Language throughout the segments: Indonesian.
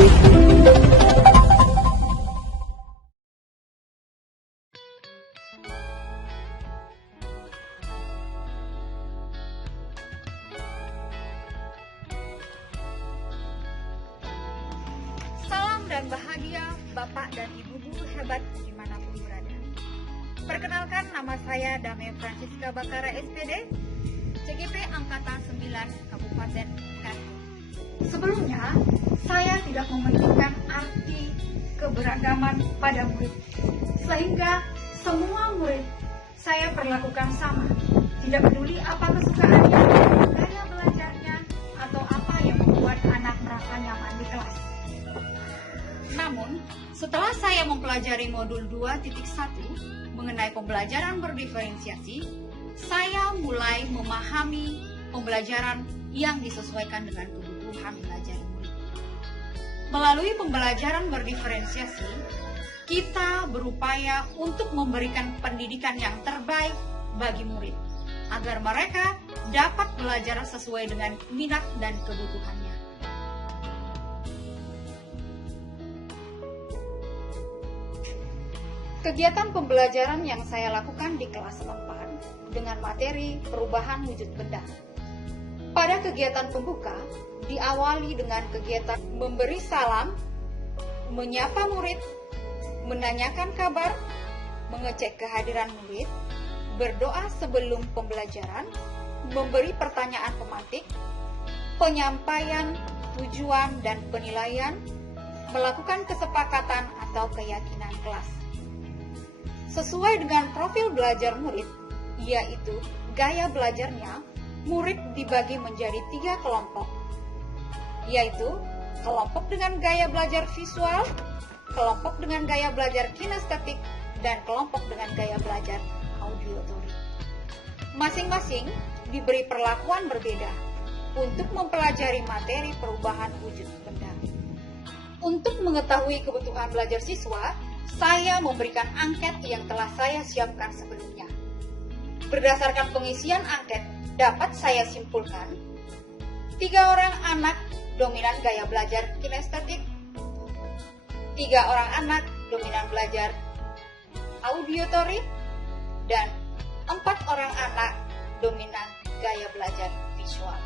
Salam dan bahagia Bapak dan Ibu guru hebat dimanapun berada. Perkenalkan, nama saya Dame Francisca Bakara SPD, CGP Angkatan 9 Kabupaten Karo. Sebelumnya, saya tidak mementingkan arti keberagaman pada murid, sehingga semua murid saya perlakukan sama, tidak peduli apa kesukaannya, gaya belajarnya, atau apa yang membuat anak merasa nyaman di kelas. Namun, setelah saya mempelajari modul 2.1 mengenai pembelajaran berdiferensiasi, saya mulai memahami pembelajaran yang disesuaikan dengan kebutuhan belajar murid. Melalui pembelajaran berdiferensiasi, kita berupaya untuk memberikan pendidikan yang terbaik bagi murid, agar mereka dapat belajar sesuai dengan minat dan kebutuhannya. Kegiatan pembelajaran yang saya lakukan di kelas 8 dengan materi perubahan wujud benda. Pada kegiatan pembuka, diawali dengan kegiatan memberi salam, menyapa murid, menanyakan kabar, mengecek kehadiran murid, berdoa sebelum pembelajaran, memberi pertanyaan pemantik, penyampaian tujuan dan penilaian, melakukan kesepakatan atau keyakinan kelas. Sesuai dengan profil belajar murid, yaitu gaya belajarnya, murid dibagi menjadi 3 kelompok, yaitu kelompok dengan gaya belajar visual, kelompok dengan gaya belajar kinestetik, dan kelompok dengan gaya belajar auditory. Masing-masing diberi perlakuan berbeda untuk mempelajari materi perubahan wujud benda. Untuk mengetahui kebutuhan belajar siswa, saya memberikan angket yang telah saya siapkan sebelumnya. Berdasarkan pengisian angket, dapat saya simpulkan 3 orang anak dominan gaya belajar kinestetik, 3 orang anak dominan belajar auditory, dan 4 orang anak dominan gaya belajar visual.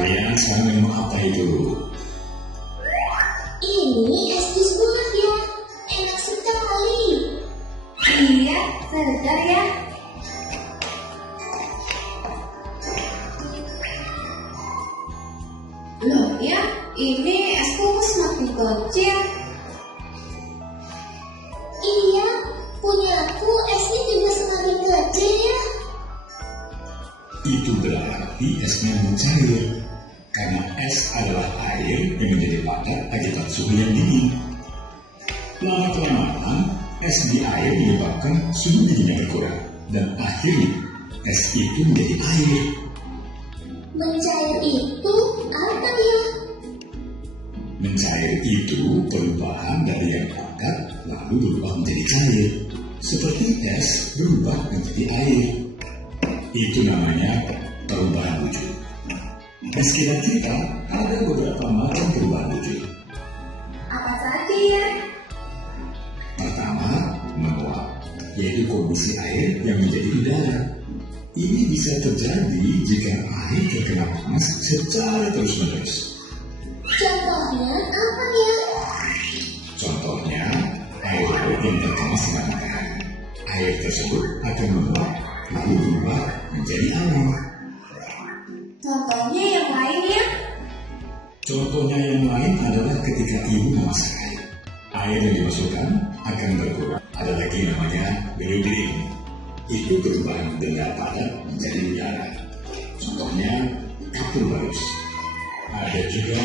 Kalian sekarang mau apa itu? Ini es jus buah ya, enak sekali. Iya, segar ya. Loh ya, ini es kukus makin kecil. Iya, punyaku esnya juga semakin kecil ya. Itu berarti esnya mencair. Karena es adalah air yang menjadi padat akibat suhu yang dingin. Lama-kelamaan, es di air menyebabkan suhu dinginnya berkurang. Dan akhirnya, es itu menjadi air. Mencair itu apa ya? Mencair itu perubahan dari yang padat lalu berubah menjadi cair. Seperti es berubah menjadi air. Itu namanya perubahan wujud. Di sekitar kita ada beberapa macam perubahan wujud. Apa saja ya? Pertama, menguap, yaitu kondisi air yang menjadi udara. Ini bisa terjadi jika air terkena panas secara terus-menerus. Contohnya apa ya? Contohnya, air laut yang terkena sinar matahari. Air tersebut akan menguap lalu berubah menjadi air. Contohnya yang lainnya? Contohnya yang lain adalah ketika ibu memasak air. Air yang dimasukkan akan berkurang. Ada lagi namanya berubah. Itu perubahan benda padat menjadi udara. Contohnya kapur barus. Ada juga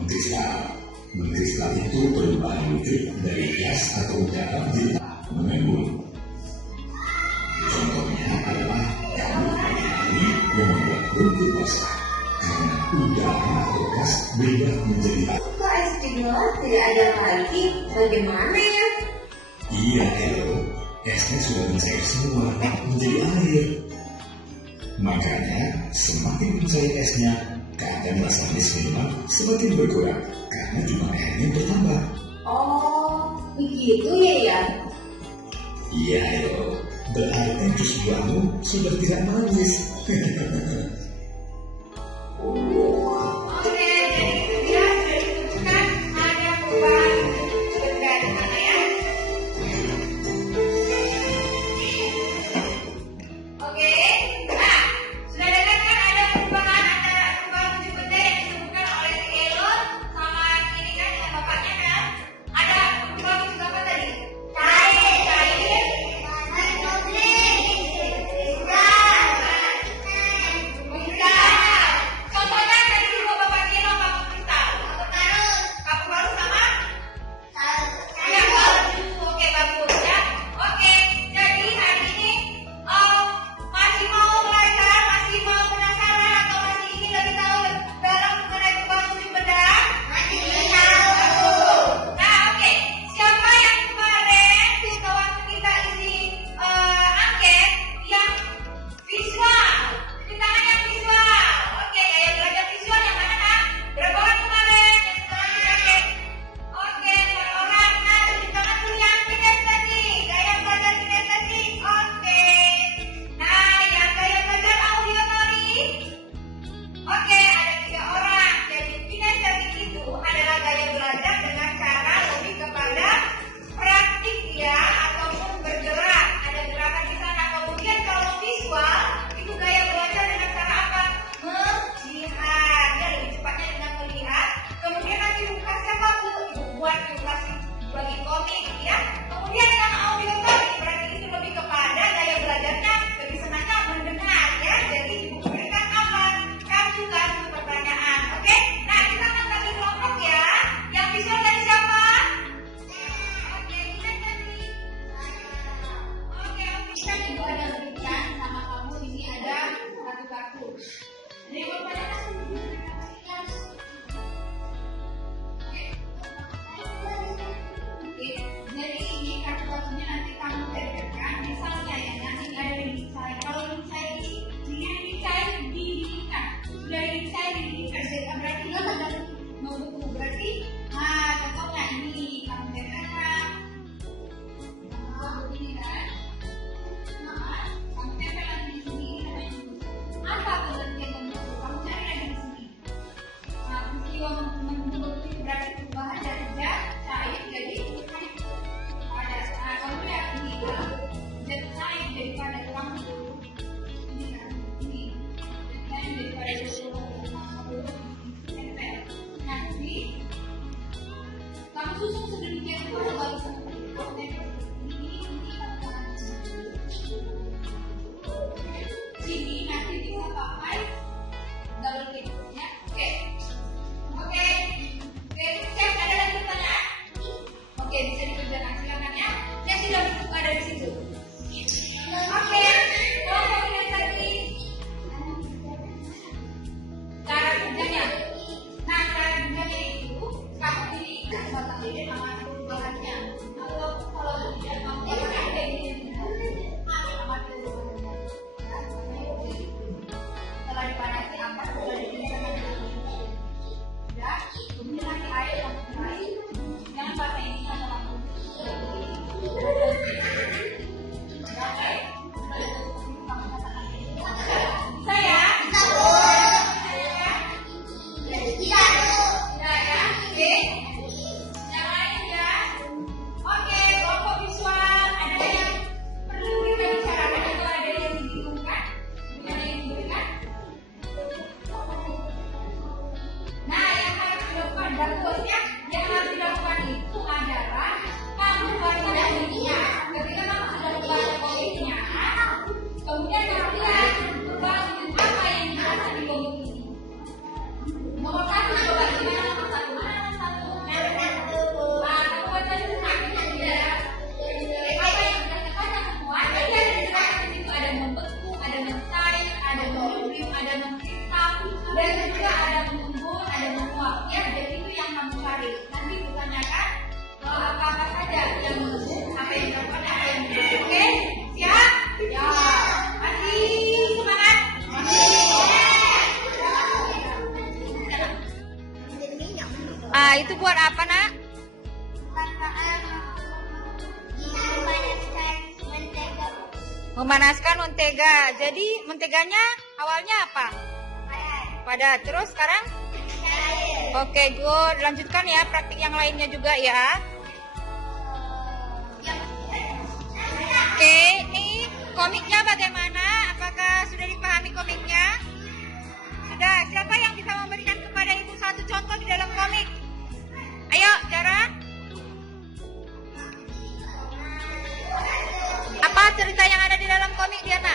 mengkristal. Mengkristal itu perubahan wujud dari gas atau udara menjadi mengembun. Contohnya adalah kamu hari yang membuat rumput basah. Karena udara atau gas berubah menjadi air. Kok es cendol tidak ada lagi? Bagaimana ya? Iya, Elo. Esnya sudah mencair semua menjadi air. Makanya semakin mencair esnya, kadar rasa manis minuman semakin berkurang karena jumlah airnya bertambah. Oh, begitu ya? Iya, Elo. Berarti jus buahmu sudah tidak manis. Oke, jadi jelas sudah disebutkan ada perubahan benda di sana ya. Oke, nah sudah dengar kan ada perubahan antara perubahan wujud benda yang disebutkan oleh si Elo sama ini kan dengan bapaknya kan? Ada perubahan wujud apa tadi? Cair. Contohnya Nanti kamu susun sedemikian rupa baru seperti ini. Sini nanti bisa pakai double click ya. Oke, cek ada lagi pertanyaan? Oke, bisa dikerjakan silakan ya. Yang sudah bentuk ada di situ. Oke, kelompok organisasi. Cara kerjanya. Nah, cara kerjanya itu kamu pilih batang lilin sama bahannya. Kalau tidak kamu pakai ada ini. Setelah dipanasi ampas, setelah dipanasi ya, kemudian nanti air yang naik. Jangan pakai ini sama lampu. Saya yang lain ya. Oke, kelompok visual ada yang perlu kita bicarakan atau ada yang dibingungkan dengan yang diberikan. Nah, yang harus dilakukan bagus ya. Yang harus dilakukan itu adalah kamu baca komiknya. Ketika kamu sudah membaca komiknya, kemudian kamu lihat perubahan apa yang dibaca di komik ini. Nomor 1 coba gimana nomor 1? Mana nomor 1? Kamu baca dulu ya. Apa yang kita baca semua? Tadi ada dijelaskan di situ ada membeku, ada mencair, ada membrim, ada mengkristal, dan juga ada mengembun, ada menguap. Ya, jadi itu yang kamu cari. Nanti ditanyakan apa-apa saja yang apa yang dilakukan, apa yang dilakukan. Oke, siap? Ya. Masih semangat? Itu buat apa, Nak? Memanaskan mentega. Jadi menteganya awalnya apa? Padat. Terus sekarang? Oke, good. Lanjutkan ya praktik yang lainnya juga ya. Oke, ini komiknya bagaimana? Apakah sudah dipahami komiknya? Sudah. Siapa yang bisa memberikan kepada ibu satu contoh di dalam komik? Ayo, Zara. Apa cerita yang ada di dalam komik, Diana?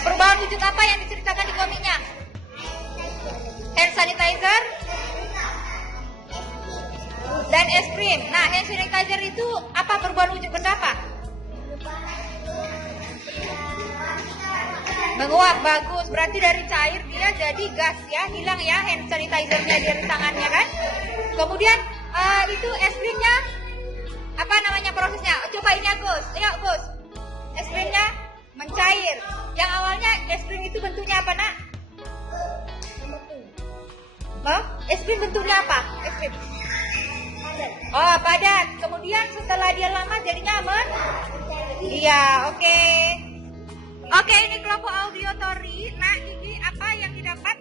Perubahan wujud apa yang diceritakan di komiknya? Hand sanitizer dan es krim. Nah, hand sanitizer itu apa perubahan wujud benda apa? Menguap, bagus. Berarti dari cair dia jadi gas ya, hilang ya hand sanitizernya dari tangannya kan. Kemudian itu es krimnya apa namanya prosesnya? Coba ini Agus, ayo Agus. Es krimnya mencair. Yang awalnya es krim itu bentuknya apa, Nak? Oh, es krim bentuknya apa? Es krim. Oh, padat. Kemudian setelah dia lama jadinya iya, oke. Oke, ini kelompok auditory. Nah, ini apa yang didapat?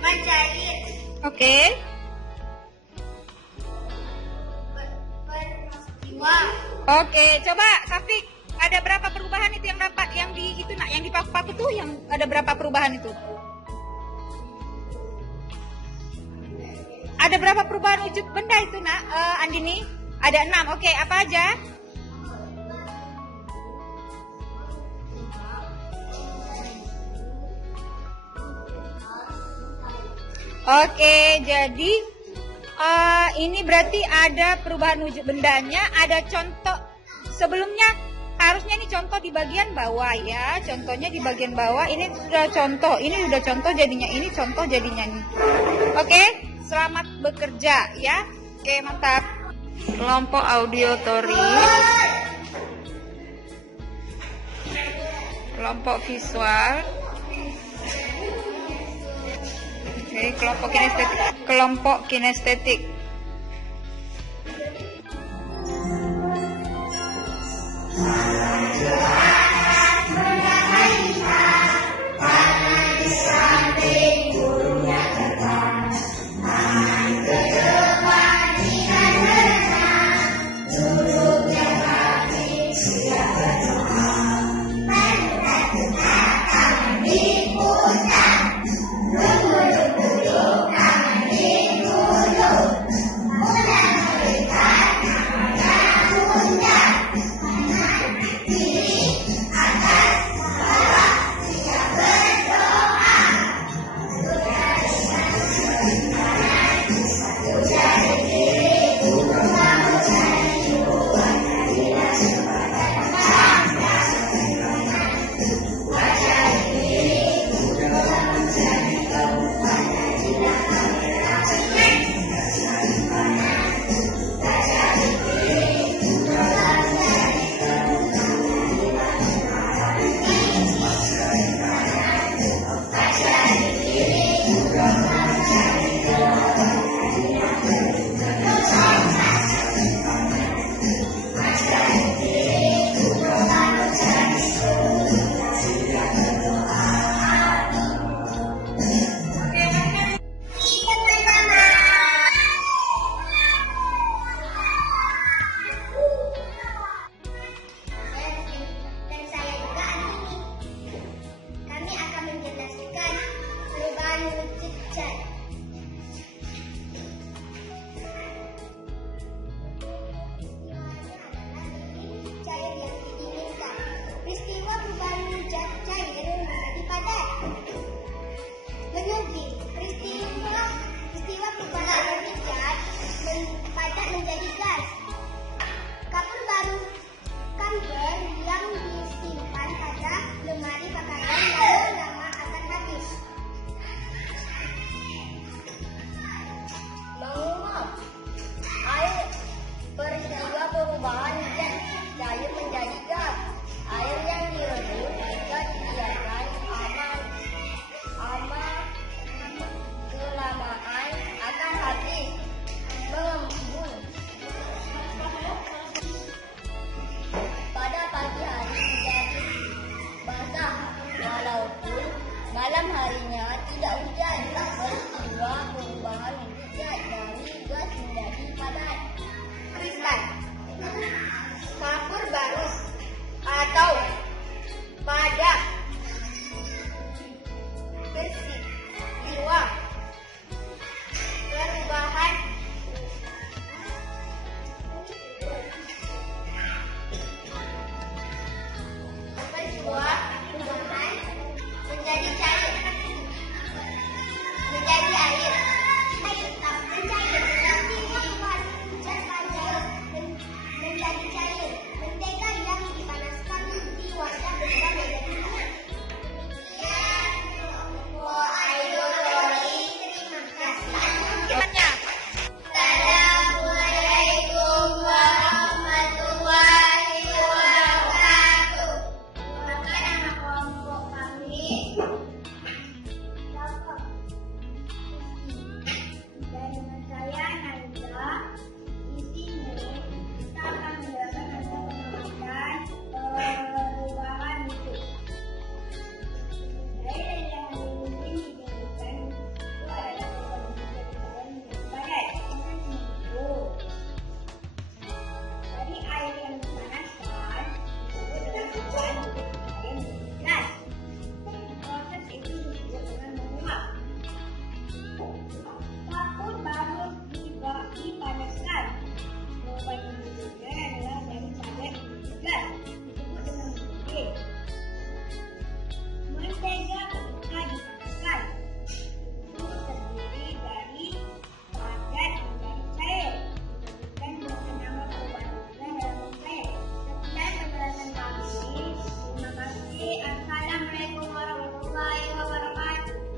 Mencair. Oke. Oke, coba Safik, ada berapa perubahan itu yang dapat yang di itu Nak, yang di paku-paku tuh yang ada berapa perubahan itu? Ada berapa perubahan wujud benda itu Nak, Andini? Ada 6. Oke, apa aja? Oke, jadi ini berarti ada perubahan wujud bendanya, ada contoh sebelumnya harusnya ini contoh di bagian bawah ya, contohnya di bagian bawah, ini sudah contoh jadinya ini contoh jadinya ini. Oke, selamat bekerja ya. Oke, mantap. Kelompok auditory, kelompok visual. Oke, kelompok kinestetik.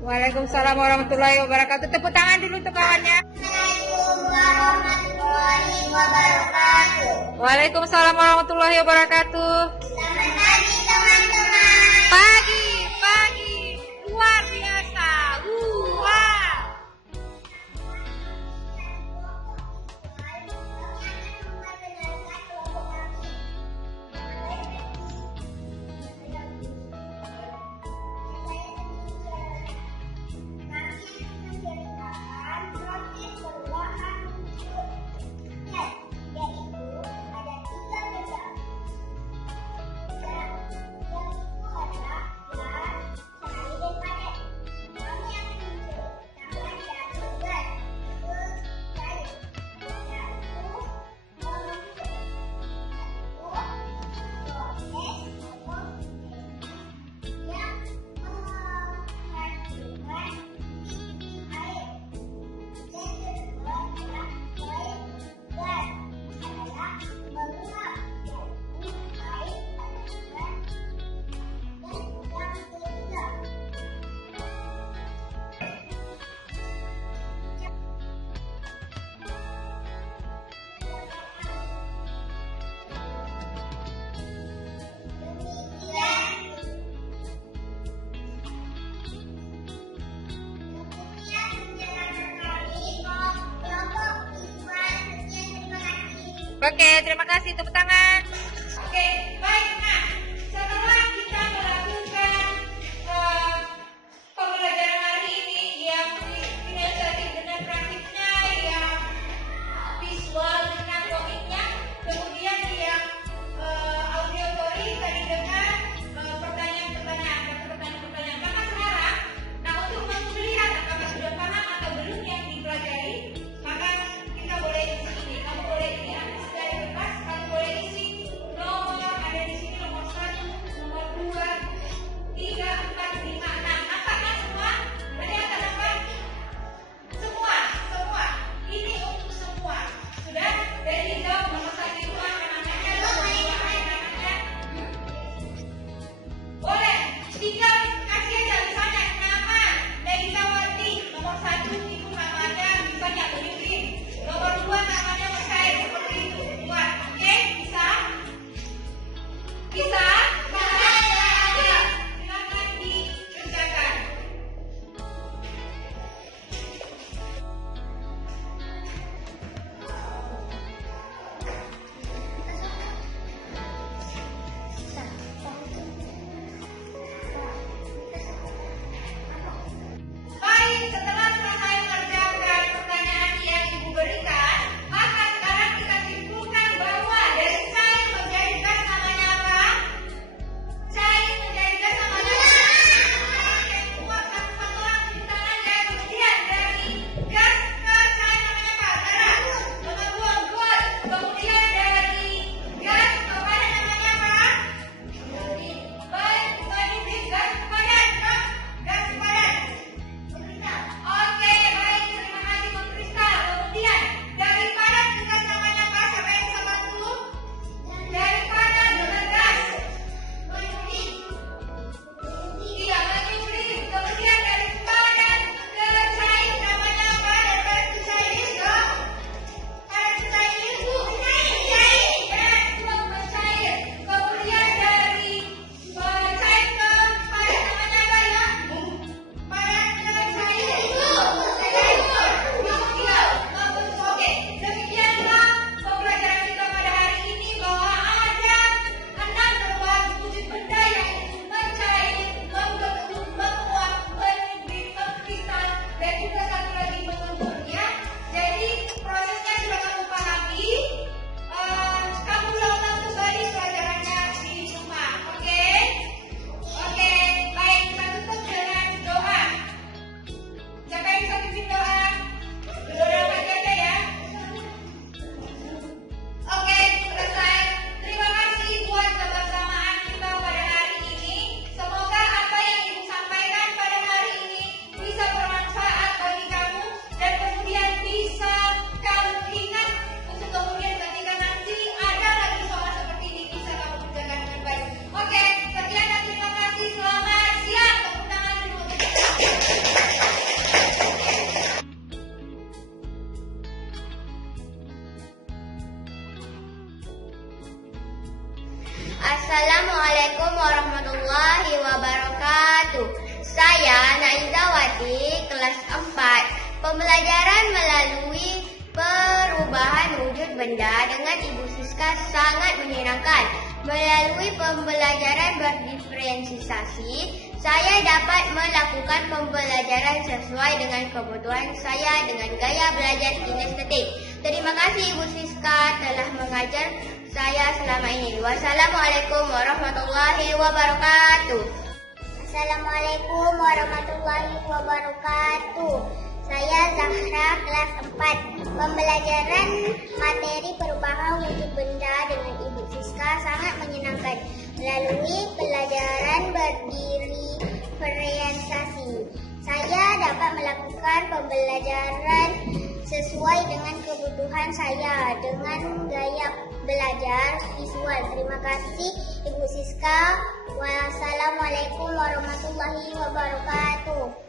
Waalaikumsalam warahmatullahi wabarakatuh. Tepuk tangan dulu untuk kawannya. Assalamualaikum warahmatullahi wabarakatuh. Waalaikumsalam warahmatullahi wabarakatuh. Selamat pagi teman-teman. Pagi, luar biasa. Wow. Oke, terima kasih. Tepuk tangan. Oke, baik. Nah, setelah kita melakukan pembelajaran hari ini yang kinestetik dengan praktiknya, yang visual dengan komiknya, kemudian yang auditory tadi dengan pertanyaan-pertanyaan. Maka sekarang, nah untuk melihat apakah sudah paham atau belum yang dipelajari, maka kita boleh isi ini. Kamu boleh isi dari kertas, kamu boleh isi nomor Assalamualaikum warahmatullahi wabarakatuh. Saya Naizawati, kelas 4. Pembelajaran melalui perubahan wujud benda dengan Ibu Siska sangat menyenangkan. Melalui pembelajaran berdiferensiasi, saya dapat melakukan pembelajaran sesuai dengan kebutuhan saya dengan gaya belajar kinestetik. Terima kasih Ibu Siska telah mengajar saya selama ini. Wassalamualaikum warahmatullahi wabarakatuh. Assalamualaikum warahmatullahi wabarakatuh. Saya Zahra, kelas 4. Pembelajaran materi perubahan wujud benda dengan Ibu Siska sangat menyenangkan. Melalui pelajaran berdiferensiasi, saya dapat melakukan pembelajaran sesuai dengan kebutuhan saya dengan gaya belajar visual. Terima kasih Ibu Siska. Wassalamualaikum warahmatullahi wabarakatuh.